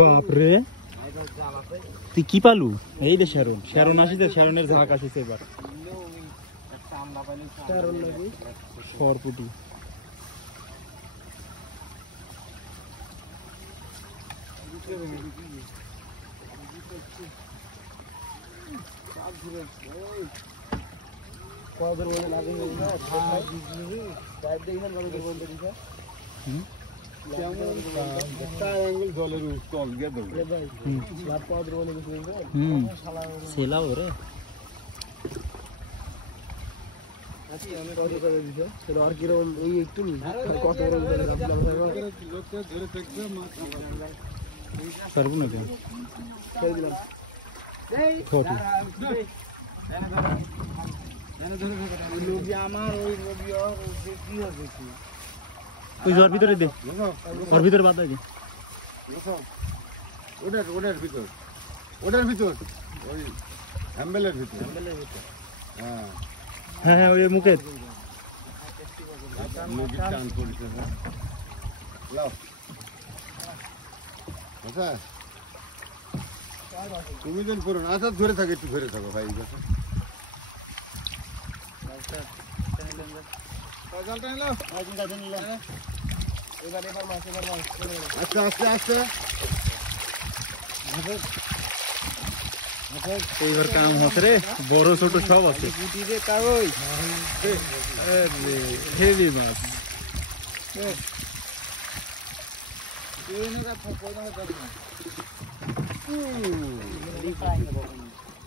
বাপরে তুই কি পালু? এই দে শ্যারন, শ্যারন আসিতে শ্যারনের ঝাঁক আসিছে এবার সরপুটি। সেলাও রে পারবো না কেন ওই জোর ভিতরে দে, ওর ভিতরে বাদ দে। ওটার ভিতর ওই হ্যাম্বেলের ভিতর। হ্যাঁ হ্যাঁ ওই মুখের চান করেছে আচ্ছা তুমি যেন করো না। আচ্ছা ধরে থাকে, একটু ধরে থাকো ভাই। আস্তে আস্তে আস্তে এইবার কাম হচ্ছে রে, বড় ছোট সব আছে। হেভি মাছ।